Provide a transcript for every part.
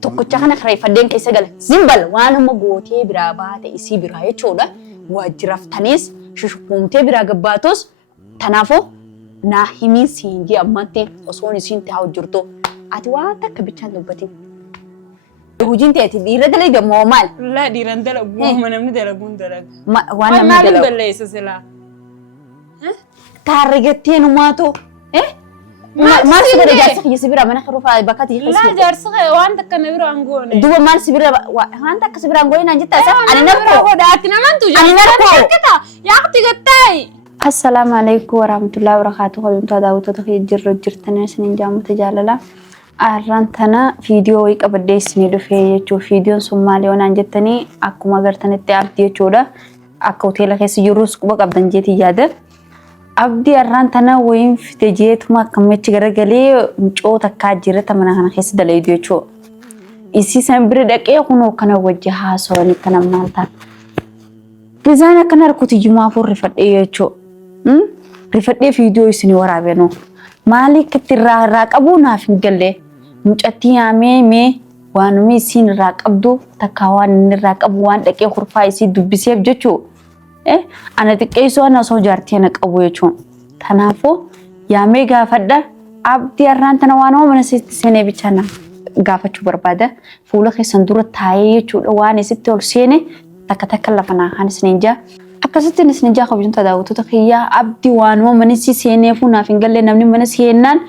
tokkocha kana kireeffadeen keessa gala. Zimbal waan amma gootee biraa baate isii biraa jechuudha. Waajjiraaftaniis shushubboomtee biraa gabbaatus tanaafuu naa himiin siinjii ammatti osoon isiin taa'u jirtu. Ati waan takka bichaan dubbatin. Wojjiin ta'eeti dhiira dalaga moo maal? La dhiiran dalagu namni dalaguun dalaga. Waan namni dalagu. Maaliin balleessa silaa? Taarrigattee numaatu. Maal sibira jaarsi kiyya sibira mana xurufaa bakka tiifas. La jaarsi waan takka na biraan goone. Duuba maal sibira waan takka sibiraan goone naan jettaa isa ani narkoo. Ati naman tu jaarsi yaaqti gattaay. Assalamu alaikum warahmatullahi wabarakatuh. Qolumtaa daawwattoota jirru jirtanii isiniin jaamuta jaalala. Arrantana video qabadee isinii dhufee jechuudha. Videoon sun maali waan jettanii akkuma agartanitti abdii jechuudha. Akka hoteela keessa jirus quba qabdan jeetii yaada. Abdii arrantana wayin fite jeetuma akkamitti garagalee mucoo takkaa jirata mana kana keessa dalayduu jechuudha. Isii san bira dhaqee kunoo kana wajji haasawanii kana maal ta'a. Gizaan akkana harkuuti jumaafuu rifadhee jechuudha. Rifadhee video isinii waraabenu. Maali kitti irraa qabu naaf hin galle. Mucatti yaamee waanuma isiin irraa qabdu takka waan inni irraa qabu waan dhaqee kurfaa isii dubbiseef jechuudha. Ana xiqqeessoo ana osoo jaartii ana qabu jechuudha. Kanaafuu yaamee gaafadha. Abdii arrantana waan mana seenee bichaan gaafachuu barbaada. Fuula keessan dura taa'ee jechuudha waan isitti ol seene takka lafa naakaan isiniin jaa. Akkasitti isiniin jaa kabajamtoota daawwattoota kiyyaa abdii waanuma mana seeneefuu naaf hin galle namni mana seennaan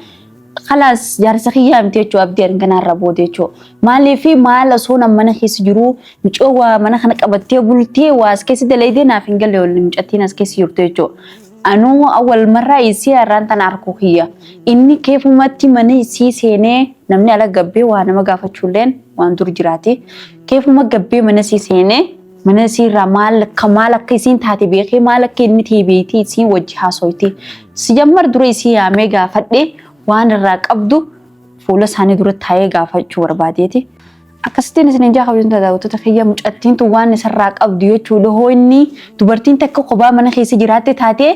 خلاص جارسي خيام تيجو أبدي أرجعنا الربو تيجو مالي في مال صونا من خيس جرو مجوا من خنك أبتي قلتي واسكيس دليدنا في نقول له مجتين اسكيس يرتجو أنا أول مرة يصير رانتا ناركو هي إني كيف ماتي من يصير سينه نمني على جبي وأنا ما قافت شولين وأندور جراتي كيف ما جبي من يصير سينه من يصير رمال كمالك كيسين تاتي بيخي مالك كني تي بيتي يصير وجهها صوتي سجمر دريسي عمي قافت لي waan irraa qabdu fuula isaanii duratti taa'ee gaafachuu barbaadeeti. Akkasitti isiniin jaa kabajamtoota daawwattoota kiyya mucattiin tu waan isarraa qabdu jechuudha. Hoo inni dubartiin takka kophaa mana keessa jiraatte taatee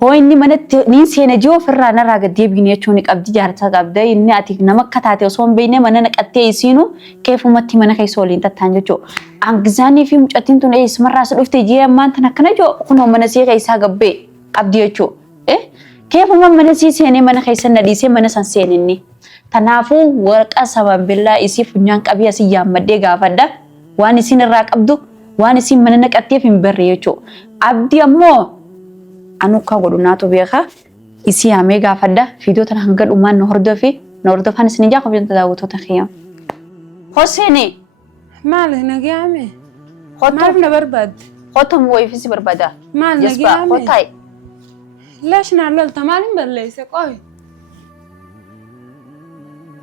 hoo inni mana niin seena jiru ofirraa narraa gad deebiin jechuun qabdi jaarsa qabda. Inni ati nama akka taate osoo hin beekne mana naqattee isiinu keefumatti mana keessa waliin tattaan jechuudha. Angizaanii fi mucattiin tun eessumarraa si dhufte jee ammaan tan akkana jiru kunoo mana see keessaa gabbee qabdi jechuudha. كيف من سيني من خيسنا ديسي من سنسينني تنافو ورقة سبب بالله يسيف نيانك أبي أسيام مدي غافدا وان يسين الراك أبدو وان يسين منك أتيف مبريوچو أبدي أمو أنو كاغدو ناتو بيخا يسي عمي غافدا فيديو تنهنجل أمان نهردو فان سنجا قبل تداوتو تخيام حسيني ماله نجي عمي مالنا برباد خوتهم ويفيسي بربادا مال نجي عمي خوتاي ليش نعلل تمالين بليس قوي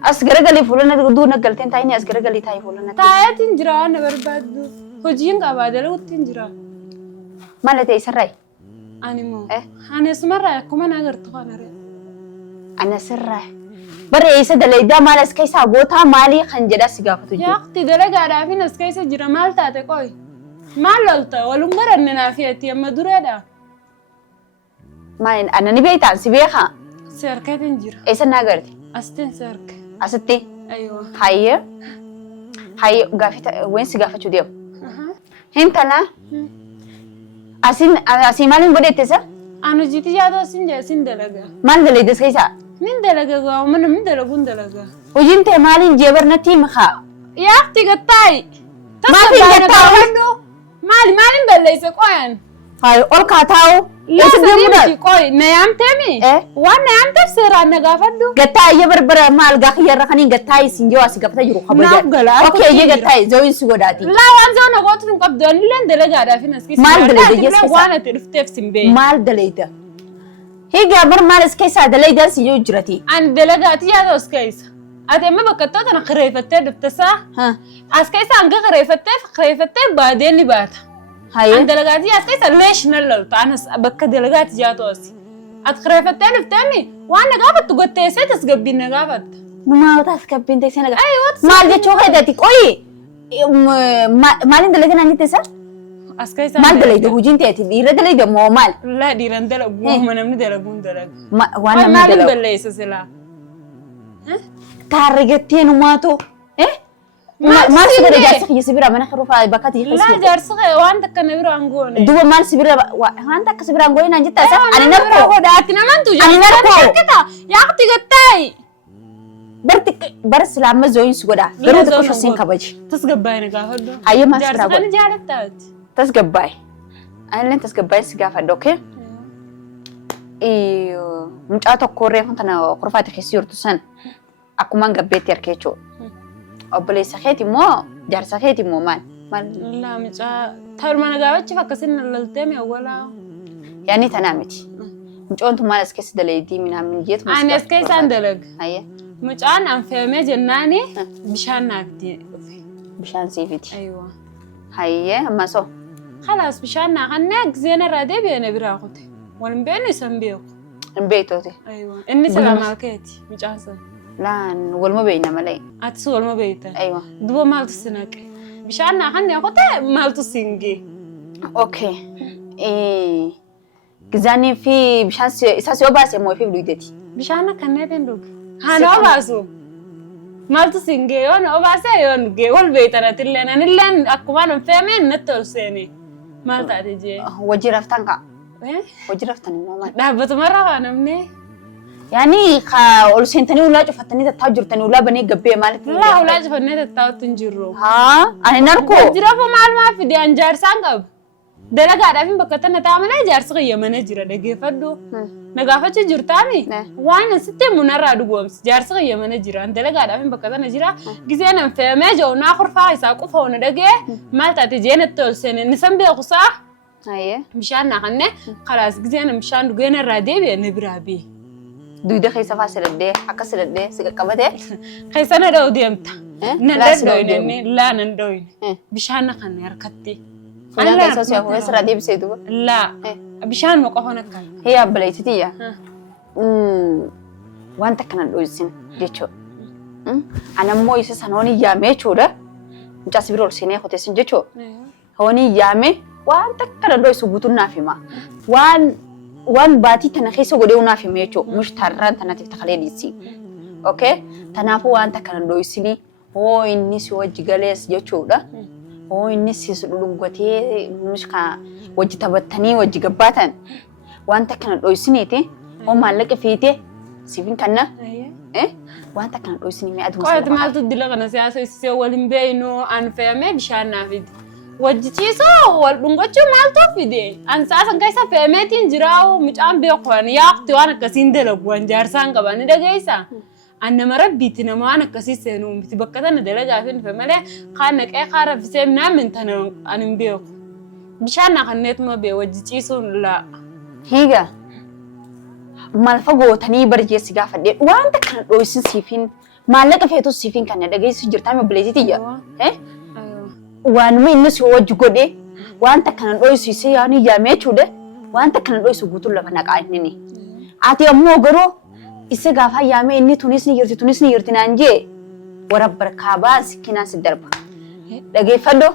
أسكر قلي فلنا تقدو نقلتين تايني أسكر قلي تاي فلنا تاي تنجرا نبرباد وجين قبادة لو تنجرا ما لتي سرّي أنا مو أنا اسمرّا كمان أقدر تقانر أنا سرّي بري إيسا دليدا مال اسكيسا قوتها مالي خنجدا سقافتو يا أختي دلقا عرافين اسكيسا جرا مال تاتي قوي مال لولتا ولمبرا ننافيتي أما دورادا ما أنا نبيت عن سبيخة سيركة تنجر إيش الناقرتي أستين سيرك أستي أيوة هاي قافت وين سقافة شو ديو هين تلا أسين مالين بديت تسا أنا جيتي جاتا أسين جاسين دلقا مال دلي دس كيسا من دلقا ومن دلقون دلقا وجين تي مالين جبرنا تيم خا يا أختي قطاي ما في قطاي مالين بليس قوين هاي أول كاتاو لا سديمتي قوي نيام تامي وانا نيام تفسير أنا قافدو قطاي يبربر مال قاخي يرخنين قطاي سنجوا أسيقفتا يروح خبجان أوكي يجي قطاي زوين سيقوداتي لا وان زونا قوتن قبضون لين دلقا دافين اسكيسي مال دليدا يسكيسا وانا تلفتف سنبي مال دليدا هي قابر مال اسكيسا دليدا سيجو جرتي أنا دلقاتي يا اسكيسا أتيما بكتوت أنا خريفتي دبتسا اسكيسا أنك خريفتي بعدين اللي باتا عند دلقاتي أسكيسا ليش نللت أنا بك دلقاتي جاتوسي أتخريفتي نفتمي وأنا قافت تقول سيت تسقبين قافت ما تسقبين تيسين قافت أيوة مال جتشو خيداتي قوي مالين دلقنا نجي تسا اسكيسا مال دليدا وجين تيتي ديرا دليدا مو مال لا ديران دلقو من من دلقون دلق وانا من دلق بليس سلا تارجتين وماتو maal si godhe jaarsi kiyya sibira mana khirufa bakati La jaarsi kee waan takka na bira angoone. duba maal sibira waan takka sibira ngoyi naan jetta isa ani narko Godhaatti naman tu Ani narko. Yaaqti gattaay. bar islaama zoyin si godha garuu xiqqoo shasiin kabaji tasgabbaay na gaafadhu. Hayyee maal sibira Jaarsi godha kan jaalattaati. tasgabbaay ani tasgabbaay si gaafadha okay mucaa tokko reefun tana kurfaati keessi jirtu san akkumaan gabbeetti harkee jechuudha. Obboleessa keeti immoo jaarsa keeti immoo maal? La mucaa tarma na gaafachuuf akkasiin laltee mee awwalaa. Yaani tanaa miti. Mucoon tun maal as keessa dalaydii minaamin jeetu. Ani as keessaan dalaga. Hayyee. Mucaan an fe'amee jennaani bishaan naaf dhufe. Bishaan siifiti. Aywa. Hayyee amma soo. Khalaas bishaan naa kanneen giseen irraa deebi'ee na biraa kute. Wal hin beeknu isan beeku. Hin beektooti. Aywa. Inni sila maal keeti mucaan san. Laan waluma beekna malee. Atis waluma beektan. Aywa. Duba maaltu si naqe. Bishaan naa kanneen kute maaltu si hingee. Okay. Gizaanii fi bishaan isaa si obaase moo fi dhugdeeti? Bishaan akkanneetiin dhuge. Haan obaasu. Maaltu si hingee yoon obaase yoon dhugee wal beektan atilleen anilleen akkuma nan fe'ameen natti ol seene. Maal taate jee? Wajji raftan kaa? Wajji raftan immoo maal? Dhaabbatumarra waan namne. Yaani ol seentanii ulaa cufattanii tattaa'u jirtanii ulaa banee gabbee maalitti? Ulaa ulaa cufannee tattaa'utti hin jirru. Haa? Ani narko? Jiraafuu maal maa fide an jaarsaan qaba. Dalagaadhaaf hin bakka tana ta'a malee jaarsi qiyyamanee jira dhageeffadhu. Na gaafachuu jirtaami? Waan asitti munarraa dhugoomsi. Jaarsi qiyyamanee jira. Dalagaadhaaf hin bakka tana jira. Giseen an fe'amee jiru naa kurfaa isaa qofa ona dhagee maal taate jeenatti ol seene nisan beekusaa. Hayyee. Bishaan naa kannee khalaas giseen bishaan dhugeen irraa deebi'ee na biraa bee. Duyda keessa faa siladhee akka siladhee si qaqqabatee. Keessa na dha'u deemta. Na dadhooyne laa nan dhooyne. Bishaan na kannee harkatti. Fuula keessa si hafuudhee sirraa deebisee duuba. Laa bishaan ma qofa nakka. Hee abbaleetitiyya. Wanta kana dhooysin jechuudha. Anammoo isa sanoon iyyaamee jechuudha. Mucaas biroo ol seenee hoteessin jechuudha. Hoon iyyaamee wanta kana dhooysu guutuun naaf hima. Waan baatii tana keessa godhee naaf hima jechuudha. Mushtarraan tanatiif takalee dhiisi. Okay? Tanaafuu wanta kana dhooysini hoo inni si wajji galees jechuudha. Hoo inni si dhudhungatee mushka wajji taphattanii wajji gabbaatan wanta kana dhooysiniiti. Hoo maallaqa fiitee siifin kanna. Wanta kana dhooysini mee aduu qo'aati maaltu dila kana siyaasa isisee waliin beeynu an fe'amee bishaan naaf fide. Wajji ciisoo wal dhungachuu maaltu fide? An saasan keessa fe'ameetiin jiraa'u mucaan beekuun yaaqti waan akkasiin dalagu waan jaarsaan qaban ni dhageessaa. An nama rabbiitti nama waan akkasii seenuu miti bakka tana dalagaa fi dhufe malee kaan naqee kaan raffisee naamin tana an hin beeku. Bishaan naa kanneetuma bee wajji ciisuun laa. Hiiga. Maal fagootanii barjeessi gaafadhee wanta kana dhooysin siifin maallaqa feetus siifin kana dhageessu jirtaa mabaleetitiyya. Waanuma inni si wajji godhee wanta kana dhooysu isee yaani iyyaamee jechuudha. Wanta kana dhooysu guutuun lafa naqaa inni. Ati ammoo garuu isa gaafa iyyaamee inni tunis ni jirti naan jee warabbar kaabaa sikkinaa si darba. Dhageeffadhu.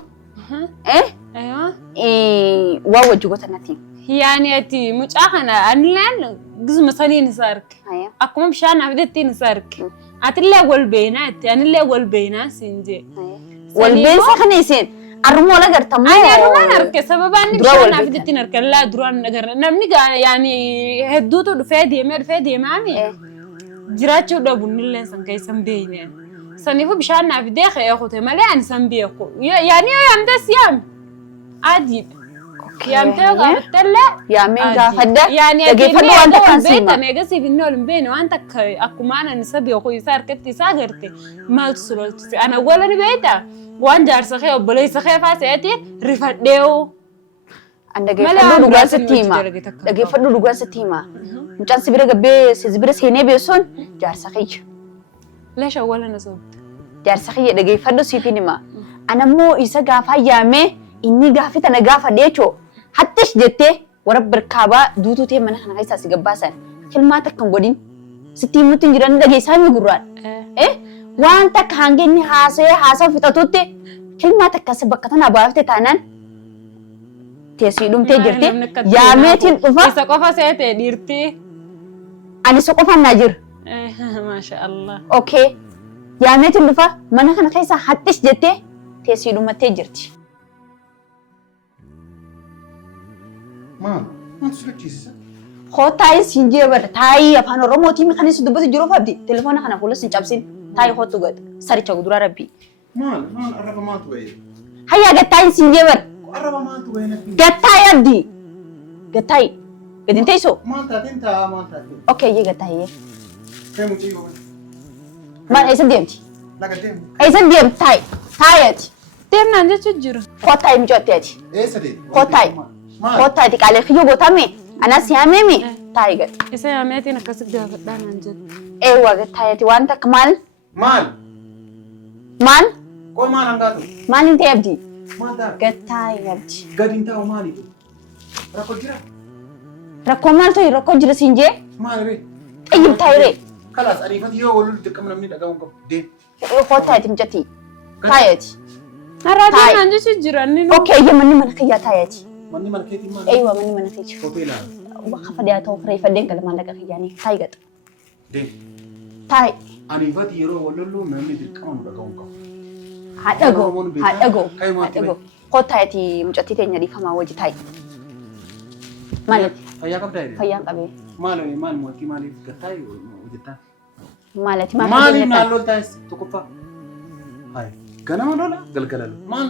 Waa wajji gotanatti. Yani ati mucaa kana anilleen gizuma saniin isa arge. Akkuma bishaan naaf dettiin isa arge. Atillee wal beeynaa itti anillee wal beeynaa siin jee. Wal beensa kana isin arrumoo lagartammoo. Ani arrumaan arge sababaan bishaan naaf dettiin arge laa duraan agarra. Namni yani hedduutu dhufee deemaami. Jiraachuu dhabu nilleen san keessa hin beeyneen. Saniifuu bishaan naaf dee ka'ee kute malee ani san beeku. Yani yoo yaamtes yaami. Adiidha. Yaamtee gaafattellee yaameen gaafadda dhageeffadhu wanta kan siima. Eegasiif inni ol hin beekne wanta akkumaan ani isa beeku isaa harkatti isaa agarte maaltu sulolchise. Ana wala ni beekta waan jaarsa kee obboleessa kee faaseetiin rifadheewu. An dhageeffadhu dhugaan sitti hima. Dhageeffadhu dhugaan sitti hima. Mucaan sibira gabbee sibira seenee beessoon jaarsa kiyya. Leesha wala na soobte. Jaarsa kiyya dhageeffadhu siifin hima. Anammoo isa gaafa yaamee inni gaafi tana gaafa dheechoo. Hattish jettee warabbar kaabaa duututee mana kana keessaa si gabbaasan. Kilmaata kan godhin sitti himutti hin jiran dhageessaa mi gurraan. Waan takka hanga inni haasaa fixatutti kilmaata akkas bakka tana baaftee taanaan teessii dhumtee jirti. Yaameetiin dhufa. Isa qofa seetee dhiirti. Ani isa qofaan naa jira. Maasha Allah. Okay. Yaameetiin dhufa mana kana keessaa hattish jettee teessii dhumattee jirti. Maal sochiisisa? Kotaayi siin jee bara taayii afaan Oromootiin kan isin dubbatu jiruuf abdi telefoona kana fuula sin cabsin taayii hottu gad saricha guduraa rabbi. Maal arraba maatu wayi? Hayyaa gattaayi siin jee bara. Arraba maatu wayi natti? Gattaayi abdi. Gattaayi. Gadin teessoo? Maal taateen taa maal taateen? Okay yee gattaayi. Kee mucayyoo. Maal eessa deemti? Laga deemu. Eessa deemti taayi? Taayati. Deemnaan jechuun jiru. Kotaayi micootteeti. Eessa deemu? Kotaayi. Maal? Kotaayi qaalee kiyyoo gootame. Anas yaamemi. Taayi gad. Isa yaameetiin akkasitti gaafadhaan aan jedhu. Eewwa gattaayati waan takka maal? Maal? Maal? Koo maal hangaatu? Maal hin ta'e abdi? Maal taa? Gattaayi abdi. Gadiin taa'u maaliitu? Rakkoo jira? Rakkoo maal ta'e rakkoo jira siin jee? Maal ree? Xayyib taayiree. Kalaas ariifati yoo wal dirqama namni dhagahuun qabu. Deem. Kotaayi mijatti. Taayati. Har'a deemnaan jechuun jira inni nu. Okay yee manni mana kiyyaa taayati. Manni mana keetiin maal? Eewwa manni mana kiyyaa. Hoteelaa. Bakka fadhaa ta'uu kireeffadheen gala maallaqa kiyyaanii taayi gad. Deem. Taayi. Ariifati yeroo wal lollu namni dirqama nu dhagahuun qabu. Haadhagoo. Kottaayati mucattii teenya dhiifamaa wajji taayi. Maaliif? Fayyaa qabdaa jedhee? Fayyaan qabee. Maal mootii maaliif gattaa hojjettaa? Maalati Maaliif naannoo taa'es tokkoffaa? Hayi ganama lola galgala lola. Maal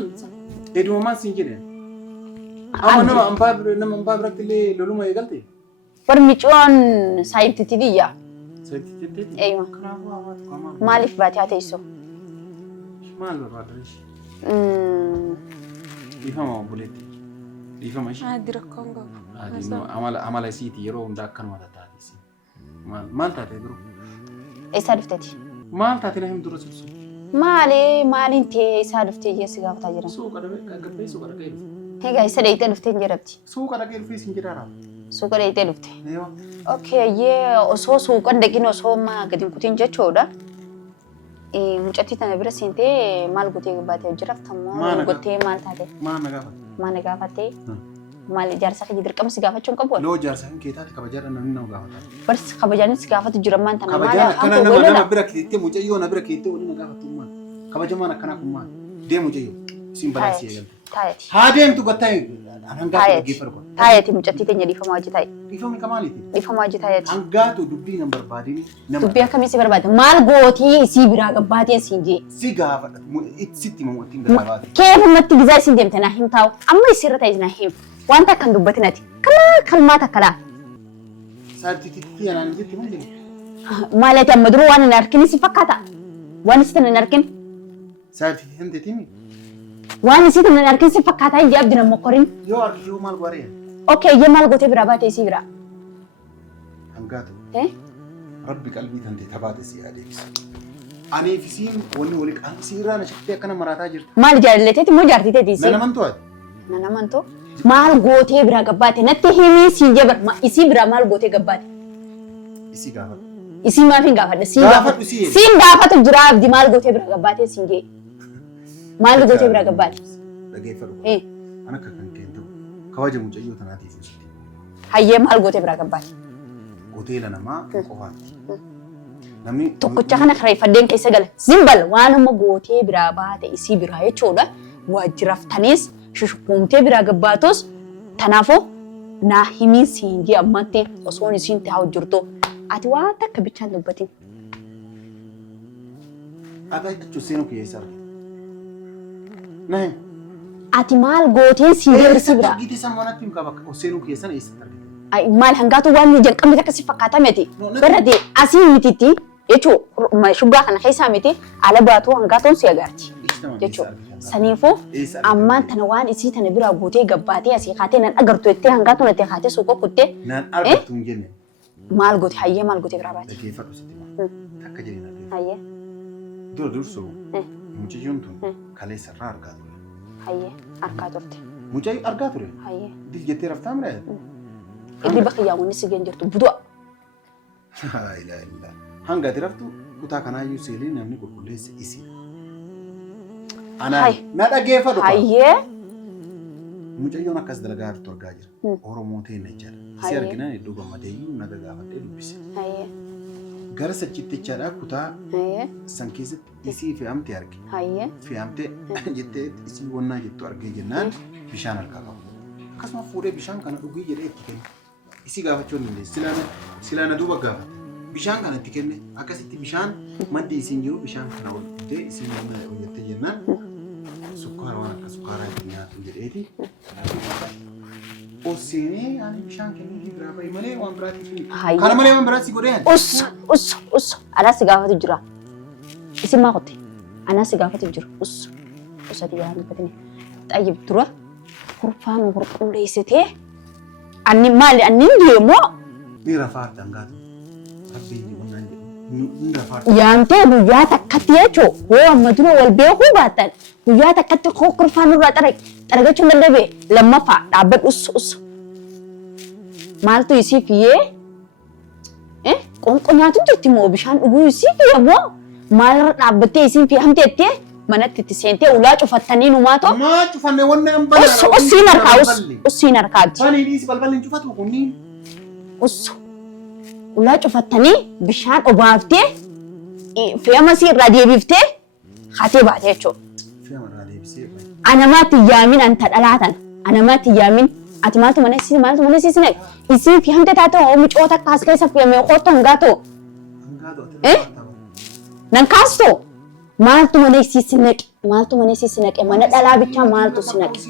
hedduma maal siin jedhee? Amma nama ambaa biratti illee loluma eegalte? Bar micoon saayibtitti biyya. Saayibtitti jetteeti? Eeyuma. Kanaafuu hawaasa qaama. Maaliif baatee haa teessoo? Maal barbaadanish? Dhiifama obboleetti. Dhiifama ishee. Addi rakkoon qabu. Amala isiiti yeroo hundaa akkanuma taatee. Maal taatee biroo? Eessaa dhufteeti? Maal taatee na hin dura sibsu? Maaliin ta'ee isaa dhuftee jeessi gaafataa jiran? Suuqa dhaqee suuqa dhaqee. Egaa isa dheeyitee dhuftee hin jedhamti? Suuqa dhaqee dhufee siin jedhaara. Suuqa dheeyitee dhufte? Eewa. Okay yee osoo suuqan dhaqin osoo gadi hin kutin jechuudha. Mucattii tana bira seentee maal gootee baatee jiraaftamoo gootee maal taate? Maal na gaafate? Maal na gaafattee? Maal jaarsa kee dirqama si gaafachuu hin qabu? Loo jaarsa hin keetaati kabajaadha namni nama gaafata. Barsi kabajaan si gaafatu jira maan tana maal Kabajaan akkana nama bira keettee mucayyoo na bira keettee waliin na gaafatu maal? Kabajamaan akkanaa kun maal? Deemu mucayyoo siin balaasii eegalte. Taayati. Haa deemtu gattaa'e hangaatu geeffar godha. Taayati mucattii teenya dhiifamaa hojii taayi. Dhiifamni kamaaliiti? Dhiifamaa hojii taayati. Hangaatu dubbii nan barbaadini. Dubbii akkamii si barbaada? Maal gootii isii biraa gabbaatee siin jee? Si gaafadha sitti mamootiin gabaabaate. Keefumatti gizaa isin deemte naa hin taa'u. Amma isirra taa'is naa hin. Wanta akkan dubbatinati. Kalmaa takkalaa. Saartititti anaan jetti malee. Maalati amma duruu waan hin argin si fakkaata? Waan isitti hin argin? Saartititti hin teetimi? Waan isitti hin argin si fakkaata hin abdina mokkorin? Yoo argi yoo maal gooree? Okay, iyyee maal gootee biraa baatee isii biraa? Hangaatu. Rabbi qalbii tante tabaate si adeemsa. Aniif isiin wanni walii qaamsi irraa na shakkii akkana maraataa jirti. Maal jaalalleetii moo jaartiteeti isii? Nana mantu ati? Nana mantu? Maal gootee biraa gabbaate? Natti himii siin jabar isii biraa maal gootee gabbaate? Isii gaafadhu. Isii maaf hin gaafadha? Gaafadhu isii. Siin gaafatu jira abdi maal gootee biraa gabbaate siin jee? Maal gootee biraa gabbaate? Dhageeffadhu. An akka kan keentu kabaja mucayyoo tanaatiif ibsuti. Hayyee maal gootee biraa gabbaate? Hoteela namaa qofaatti. Namni tokkocha kana kireeffadheen keessa gala. Zimbal waanuma gootee biraa baate isii biraa jechuudha. Waajjiraftaniis shushukkuumtee biraa gabbaatos tanaafuu naa himiin siin jee ammatti osoon isiin taa'u jirtu. Ati waan takka bichaan dubbatin. Akka jechuun seenuu keessa argina. Nahi. Ati maal gootee siin deebisii biraa? Giti sammanatti hin qaba seenuu keessan eessatti argina. Maal hangaatu waan jalqabni takka si fakkaata miti. Barate asii mititti jechuun shuggaa kana keessaa miti ala baatu hangaatuun si agarti. Jechuudha. Saniifuu ammaan tana waan isii tana biraa gootee gabbaatee asii kaatee nan agartu jettee hangaatuun itti kaatee suuqa kuttee. Nan argattu hin jenne. Maal goote hayyee maal gootee biraa baate? Dhageeffadhu sitti maal. Takka jedhina. Hayyee. Dursoo mucayyoon tun kaleessa irraa argaa ture. Hayyee argaa turte. Mucayyoo argaa ture. Hayyee. Dil jettee raftaa mire. Illi bakka yaa'uun si ga'een jirtu budu'a. Hanga ati raftu kutaa kanaayyuu seelee namni qulqulleessa isi. Hai. Na dhageeffadhu. Hayyee. Mucayyoon akkas dalagaa jirtu argaa jira. Oromoo ta'e na jala. Si arginaan iddoo gammadeeyyuu naga gaafadhee dubbise. Hayyee. gara sachiitichaadhaa kutaa san keessatti isii fe'amte arge. Fe'amte jettee isii wannaa jettu argee jennaan bishaan harkaa qabu. Akkasuma fuudhee bishaan kana dhugii jedhee itti kenne. Isii gaafachuu hin dandeessu. Silaana duuba gaafate. Bishaan kana itti kenne akkasitti bishaan maddi isiin jiru bishaan kana ol fudhee isiin wannaa hojjettee jennaan sukkaara waan akka sukkaaraa itti nyaatu jedheeti. Oseenee ani bishaan kennuu biraa bahi malee waan biraatti kana malee waan biraatti godhee anas gaafatu jira isin maa qotte anas gaafatu jira usati yaadni fatine xayyib dura kurfaan qulqulleessitee anni maali anni deemoo ni rafaa dangaatu rabbiin wannan ni rafaa yaamtee guyyaa takkatti jechuu yoo amma dura wal beekuu baatan guyyaa takkatti kurfaan irraa xaragachuun dadhabee lammaffaa dhaabbadhu maaltu isii fiyyee qonqoo nyaatu jirti moo bishaan dhuguu isii fiyya moo maalirra dhaabbattee isiin fe'amte jettee manatti itti seentee ulaa cufattanii numaatoo maa cufanne wanne an bana ussiin harkaatti bani dhiisi balballi cufatu kunniin ulaa cufattanii bishaan obaaftee fe'ama sii irraa deebiftee hatee baate jechuudha. Anamaatti yaamin anta dhalaatan anamaatti yaamin ati maaltu mana isiisin isiin fe'amte taatoo mucoota kaas keessa fe'amee qootoo hangaatoo nan kaastoo maaltu mana isiisin naqe mana dhalaa bichaa maaltu si naqe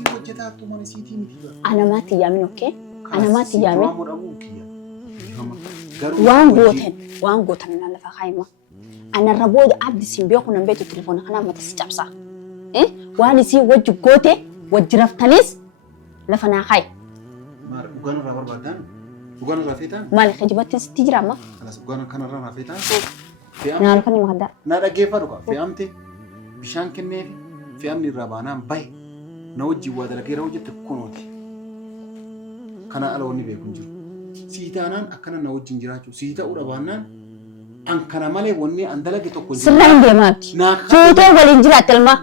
anamaatti yaamin okkee anamaatti yaamin waan gootan naan lafa kaayima anarra booda abdi siin beeku nan beetu telefoona kanaa mata si cabsaa waan isii wajji goote wajji raftaniis lafa naa kaayi. Dhugaan irraa barbaadan dhugaan irraa feetaan. Maali kijibattiin sitti jira amma? Dhugaan kanarraa naa feetaan. Naan kan hima haddaa. Na dhaggeeffadhu kaa fe'amte bishaan kenneefi fe'amni irraa baanaan bahe na wajji waa dalageera hojjette kunooti. Kana ala wanni beeku hin jiru. Sii taanaan akkana na wajjin jiraachuu sii ta'uudha baannaan an kana malee wanni an dalage tokko hin jiru. Sirraa hin deemaatti. Fuutee waliin jiraatte elmaa.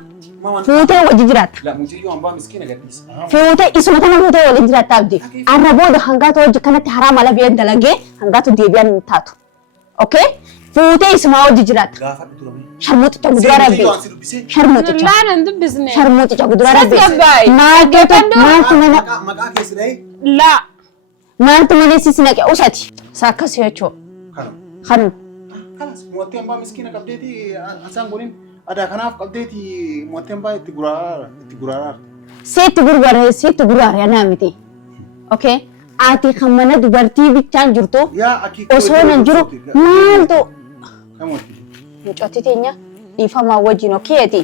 Fuutee wajji jiraatta. La mucayyoo hambaa miskiina gadhiisa. Fuutee isuma kana fuutee waliin jiraatta abdi. Arra booda hangaatu wajji kanatti haraama lafeen dalagee hangaatu deebi'an hin taatu. Okay? Fuutee isuma wajji jiraatta. Gaafadhu turame. Sharmuuticha guduraa rabbi. Sharmuuticha. Laanan dubbisne. Sharmuuticha guduraa rabbi. Tasgabbaay. Maaltu mana. Maqaa keessi dhahee. Laa. Maaltu mana siisi naqe usati. Saakkas jechuu. Kanuma. Kanas mootii hambaa miskiina qabdeeti asaan goliin. Ada kanaaf qabdeeti mootii hambaa itti guraaraa. Sitti gurguraare anaa miti. Okay? Ati kan mana dubartii bichaan jirtu osoo nan jiru maaltu mucootti teenya dhiifamaa wajjin okeeti.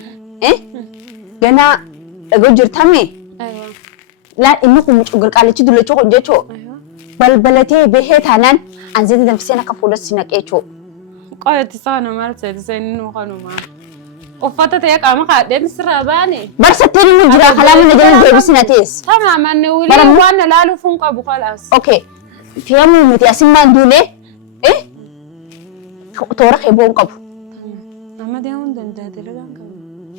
Ganaa dhagoo jirtame laan inni kun mucoo qaallichi dullachuu kun jechuu balbalatee bahee taanaan anzeeti danfiseen akka fuulatti naqee jechuu. Qoyatti saana maal seetisee inni nu kanuma. Uffata ta'ee qaama kaadheen sirraa baane. Barsatteen inni jira kalaamni na jala deebisina tees. Tamaamanne wiliin waan na laaluuf hin qabu kalaas. Okay. Fe'amuu miti asimmaan duulee toora keeboo hin qabu. Amma deemuun danda'a dalagaan qabu.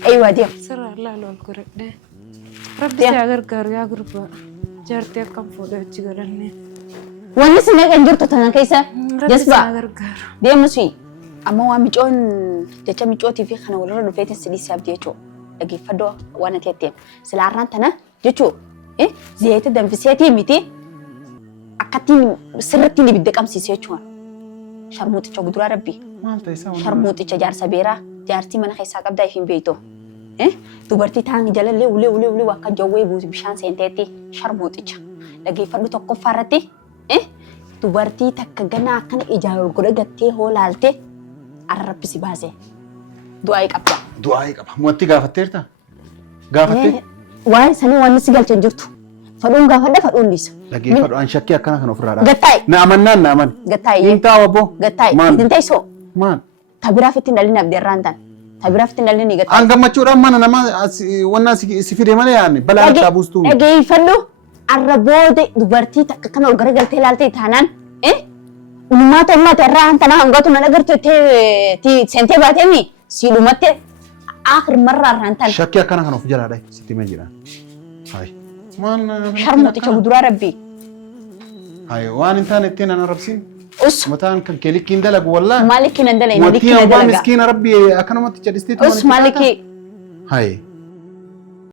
Eeyyuu deemu. Sirraa laalu ol godhadhee. Rabbi si agargaaru yaa gurbaa. Jaartii akkam fuudhee achi galannee. Wanni si naqan jirtu tana keessa. Rabbi si agargaaru. Deemusi. Amma waan micoon jecha micootii fi kana walirra dhufeetiin sidii abdii jechuudha. Dhaggeeffadoo waan ati jetteef. Sila har'aan tana jechuudha. Zeeti danfiseetii miti akkattiin sirriitti ibidda qabsiisee jechuudha. Sharmuuticha guduraa rabbi. Sharmuuticha jaarsa beeraa jaartii mana keessaa qabdaa hin beektu. Dubartii taa'an jalallee ulee akka jawwee buusi bishaan seenteetti sharmuuticha. Dhaggeeffadhu tokkoffaa irratti dubartii takka ganaa akkana ijaan ol godha gattee hoolaaltee arrabbisi baase. Du'aa qaba. Du'aa qaba. Mootii gaafatteerta? Gaafattee? Waan sanii waan si galchee jirtu. Fadhuun gaafadha fadhuun dhiisa. Dhaggeeffadhu an shakkii akkana kan ofirraa dhaaba. Gattaa'e. Na amannaan na aman. Gattaa'e. Hin taa'u abboo. Gattaa'e. Maal? Hin taa'isoo. Maal? Tabiraaf ittiin dhalli nabdee irraan ta'an. Tabiraaf ittiin dhalli ni gattaa'e. An gammachuudhaan mana nama wannaa si fide malee yaanne balaa akka buustuu. Dhaggeeffadhu arra booda dubartii takka kana ol garagaltee ilaaltee taanaan Ummata irraa hantana hangatu na agartu sentee baatemi siidhumatte akhir marraa irraan tan. Shakkii akkana kan of jalaa dhahe sitti mee jedhaan. Hayi. Sharmuuticha guduraa rabbi. Hayi waan hin taane ittiin ana rabsiin. Us. Mataan kan keelikiin dalagu wallah. Maliki nandala ina Watii likki abbaa nadalaga. miskiina rabbi akkanumatti cadhisteetu Us maliki. Hai.